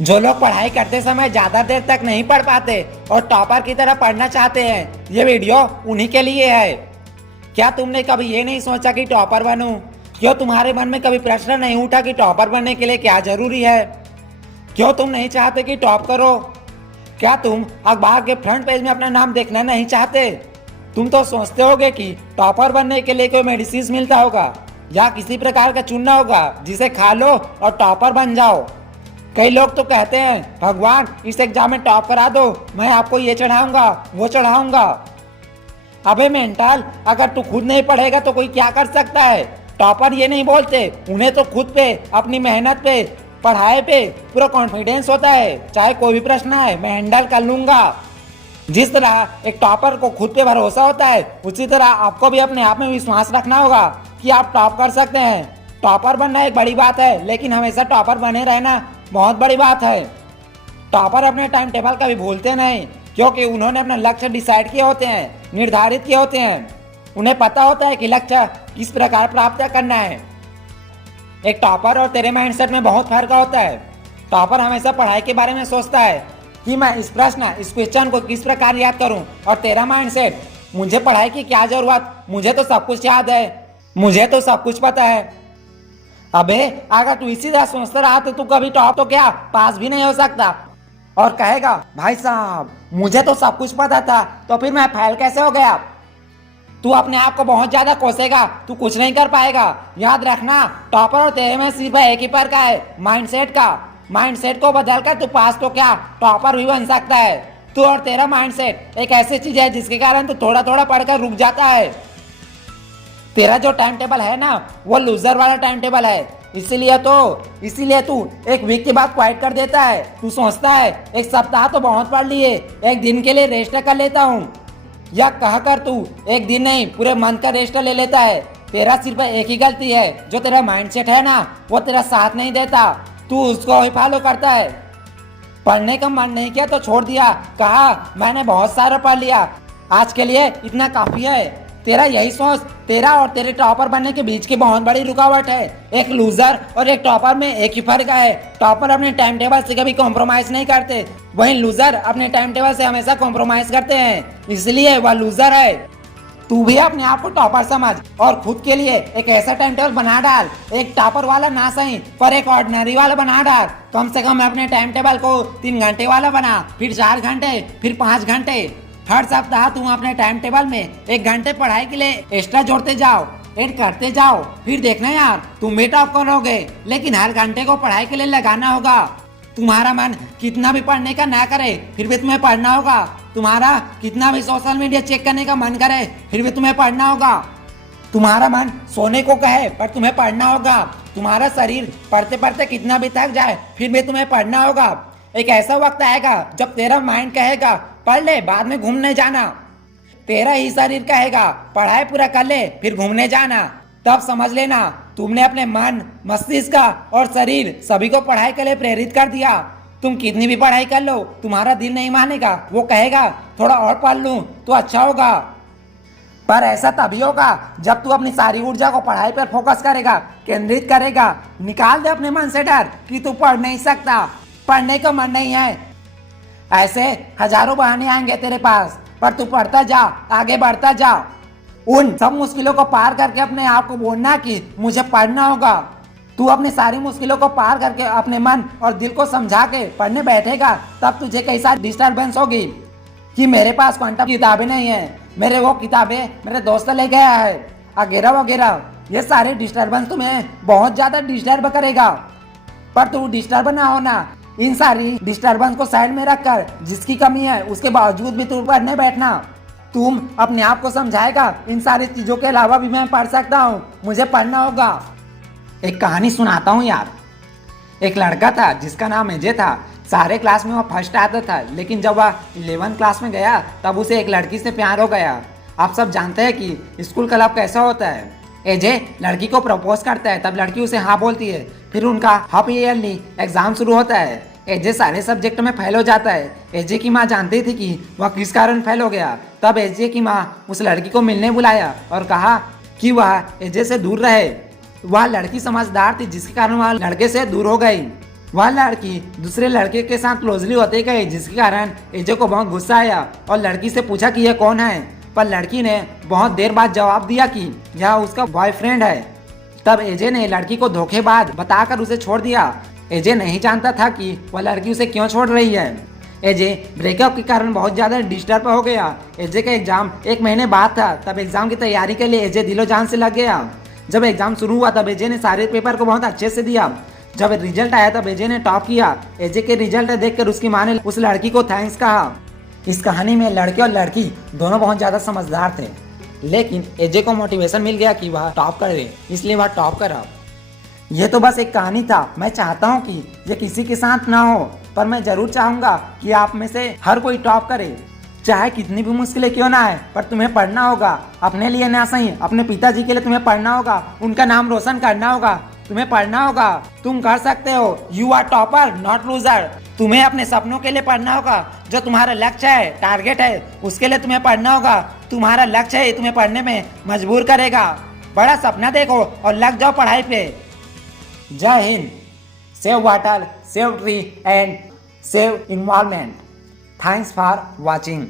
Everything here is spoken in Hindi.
जो लोग पढ़ाई करते समय ज्यादा देर तक नहीं पढ़ पाते और टॉपर की तरह पढ़ना चाहते हैं, ये वीडियो उन्हीं के लिए है। क्या तुमने कभी ये नहीं सोचा कि टॉपर बनूं? क्यों तुम्हारे मन में कभी प्रश्न नहीं उठा कि टॉपर बनने के लिए क्या जरूरी है? क्यों तुम नहीं चाहते कि टॉप करो? क्या तुम अखबार के फ्रंट पेज में अपना नाम देखना नहीं चाहते? तुम तो सोचते होगे कि टॉपर बनने के लिए कोई मेडिसिन मिलता होगा या किसी प्रकार का चुनना होगा जिसे खा लो और टॉपर बन जाओ। कई लोग तो कहते हैं भगवान इस एग्जाम में टॉप करा दो, मैं आपको ये चढ़ाऊंगा वो चढ़ाऊंगा। अबे मेंटल, अगर तू खुद नहीं पढ़ेगा तो कोई क्या कर सकता है? टॉपर ये नहीं बोलते, उन्हें तो खुद पे, अपनी मेहनत पे, पढ़ाई पे पूरा कॉन्फिडेंस होता है। चाहे कोई भी प्रश्न है मैं हैंडल कर लूंगा। जिस तरह एक टॉपर को खुद पे भरोसा होता है, उसी तरह आपको भी अपने आप में विश्वास रखना होगा कि आप टॉप कर सकते हैं। टॉपर बनना एक बड़ी बात है, लेकिन हमेशा टॉपर बने रहना बहुत बड़ी बात है। टॉपर अपने टाइम टेबल कभी भूलते नहीं, क्योंकि उन्होंने अपना लक्ष्य डिसाइड किए होते हैं, निर्धारित किए होते हैं। उन्हें पता होता है कि लक्ष्य किस प्रकार प्राप्त करना है। एक टॉपर और तेरे माइंडसेट में बहुत फर्क होता है। टॉपर हमेशा पढ़ाई के बारे में सोचता है कि मैं इस क्वेश्चन को किस प्रकार याद करूं, और तेरा माइंडसेट, मुझे पढ़ाई की क्या जरूरत, मुझे तो सब कुछ याद है, मुझे तो सब कुछ पता है। अबे अगर तू इसी तरह सोचता रहा तो तू कभी टॉप तो क्या पास भी नहीं हो सकता, और कहेगा भाई साहब मुझे तो सब कुछ पता था तो फिर मैं फेल कैसे हो गया। तू अपने आप को बहुत ज्यादा कोसेगा, तू कुछ नहीं कर पाएगा। याद रखना, टॉपर और तेरे में सिर्फ एक ही फर्क है, माइंडसेट का। माइंडसेट को बदलकर तू पास तो क्या टॉपर भी बन सकता है। तू और तेरा माइंडसेट एक ऐसी चीज है जिसके कारण तू थोड़ा थोड़ा पढ़कर रुक जाता है। तेरा जो टाइम टेबल है ना, वो लूजर वाला टाइम टेबल है। इसीलिए तू एक वीक के बाद क्वाइट कर देता है। तू सोचता है एक सप्ताह तो बहुत पढ़ लिए, एक दिन के लिए रेस्ट कर लेता हूँ, या कहकर तू एक दिन नहीं पूरे मंथ का रेस्ट ले लेता है। तेरा सिर्फ एक ही गलती है, जो तेरा माइंडसेट है ना वो तेरा साथ नहीं देता, तू उसको ही फॉलो करता है। पढ़ने का मन नहीं किया तो छोड़ दिया, कहा मैंने बहुत सारा पढ़ लिया, आज के लिए इतना काफी है। तेरा यही सोच तेरा और तेरे टॉपर बनने के बीच की बहुत बड़ी रुकावट है। एक लूजर और एक टॉपर में एक ही फर्क है, टॉपर अपने टाइम टेबल से कभी कॉम्प्रोमाइज नहीं करते, वहीं लूजर अपने टाइम टेबल से हमेशा कॉम्प्रोमाइज करते हैं, इसलिए वह लूजर है। तू भी अपने आप को टॉपर समझ और खुद के लिए एक ऐसा टाइम टेबल बना डाल, एक टॉपर वाला ना सही पर एक ऑर्डिनरी वाला बना डाल। कम से कम अपने टाइम टेबल को 3 घंटे वाला बना, फिर 4 घंटे, फिर 5 घंटे। हर सप्ताह तुम अपने टाइम टेबल में 1 घंटे पढ़ाई के लिए एक्स्ट्रा जोड़ते जाओ, ऐड करते जाओ, फिर देखना यार तुम भी टॉप करोगे। लेकिन हर घंटे को पढ़ाई के लिए लगाना होगा। तुम्हारा मन कितना भी पढ़ने का ना करे फिर भी तुम्हें पढ़ना होगा। तुम्हारा कितना भी सोशल मीडिया चेक करने का मन करे फिर भी तुम्हें पढ़ना होगा। तुम्हारा मन सोने को कहे पर तुम्हें पढ़ना होगा। तुम्हारा शरीर पढ़ते पढ़ते कितना भी थक जाए फिर भी तुम्हें पढ़ना होगा। एक ऐसा वक्त आएगा जब तेरा माइंड कहेगा पढ़ ले, बाद में घूमने जाना। तेरा ही शरीर कहेगा पढ़ाई पूरा कर ले फिर घूमने जाना। तब समझ लेना तुमने अपने मन, मस्तिष्क और शरीर सभी को पढ़ाई के लिए प्रेरित कर दिया। तुम कितनी भी पढ़ाई कर लो, तुम्हारा दिल नहीं मानेगा, वो कहेगा थोड़ा और पढ़ लूं तो अच्छा होगा। पर ऐसा तभी होगा जब तू अपनी सारी ऊर्जा को पढ़ाई पर फोकस करेगा, केंद्रित करेगा। निकाल दे अपने मन से डर कि तू पढ़ नहीं सकता, पढ़ने का मन नहीं है। ऐसे हजारों बहाने आएंगे तेरे पास, पर तू पढ़ता जा, आगे बढ़ता जा। उन सब मुश्किलों को पार करके अपने आप को बोलना कि मुझे पढ़ना होगा। तू अपनी सारी मुश्किलों को पार करके अपने मन और दिल को समझा के पढ़ने बैठेगा, तब तुझे कई सारी डिस्टर्बेंस होगी कि मेरे पास क्वांटम किताबें नहीं है, मेरे वो किताबें मेरे दोस्त ले गया है, वगैरह वगैरह। ये सारे डिस्टर्बेंस तुम्हें बहुत ज्यादा डिस्टर्ब करेगा। पर तू डिस्टर्ब ना होना, इन सारी डिस्टर्बेंस को साइड में रखकर जिसकी कमी है उसके बावजूद भी तू पढ़ने बैठना। तुम अपने आप को समझाएगा इन सारी चीजों के अलावा भी मैं पढ़ सकता हूँ, मुझे पढ़ना होगा। एक कहानी सुनाता हूँ यार। एक लड़का था जिसका नाम अजय था। सारे क्लास में वो फर्स्ट आता था, लेकिन जब वह 11th क्लास में गया तब उसे एक लड़की से प्यार हो गया। आप सब जानते हैं कि स्कूल क्लब कैसा होता है। अजय लड़की को प्रपोज करता है, तब लड़की उसे हाँ बोलती है। फिर उनका हाफ ईयरली एग्जाम शुरू होता है। अजय सारे सब्जेक्ट में फेल हो जाता है। अजय की माँ जानती थी कि वह किस कारण फेल हो गया। तब अजय की माँ उस लड़की को मिलने बुलाया और कहा कि वह अजय से दूर रहे। वह लड़की समझदार थी, जिसके कारण वह लड़के से दूर हो गई। वह लड़की दूसरे लड़के के साथ क्लोजली होते गई, जिसके कारण एजे को बहुत गुस्सा आया और लड़की से पूछा कि यह कौन है। पर लड़की ने बहुत देर बाद जवाब दिया कि यह उसका बॉयफ्रेंड है। तब एजे ने लड़की को धोखेबाज बताकर उसे छोड़ दिया। एजे नहीं जानता था कि वह लड़की उसे क्यों छोड़ रही है। एजे ब्रेकअप के कारण बहुत ज़्यादा डिस्टर्ब हो गया। एजे का एग्जाम 1 महीने बाद था। तब एग्जाम की तैयारी के लिए एजे दिलो जान से लग गया। जब एग्जाम शुरू हुआ तब एजे ने सारे पेपर को बहुत अच्छे से दिया। जब रिजल्ट आया तब एजे ने टॉप किया। एजे के रिजल्ट देखकर उसकी माँ ने उस लड़की को थैंक्स कहा। इस कहानी में लड़के और लड़की दोनों बहुत ज़्यादा समझदार थे, लेकिन एजे को मोटिवेशन मिल गया कि वह टॉप करे, इसलिए वह टॉप करा। यह तो बस एक कहानी था। मैं चाहता हूँ कि यह किसी के साथ ना हो, पर मैं जरूर चाहूँगा कि आप में से हर कोई टॉप करे, चाहे कितनी भी मुश्किलें क्यों ना है। पर तुम्हें पढ़ना होगा, अपने लिए ना सही अपने पिताजी के लिए तुम्हें पढ़ना होगा, उनका नाम रोशन करना होगा। तुम्हें पढ़ना होगा, तुम कर सकते हो। You are topper not loser. तुम्हें अपने सपनों के लिए पढ़ना होगा, जो तुम्हारा लक्ष्य है, टारगेट है, उसके लिए तुम्हें पढ़ना होगा। तुम्हारा लक्ष्य है तुम्हें पढ़ने में मजबूर करेगा। बड़ा सपना देखो और लग जाओ पढ़ाई पे। जय Hind. Save water, save tree and save environment. Thanks for watching.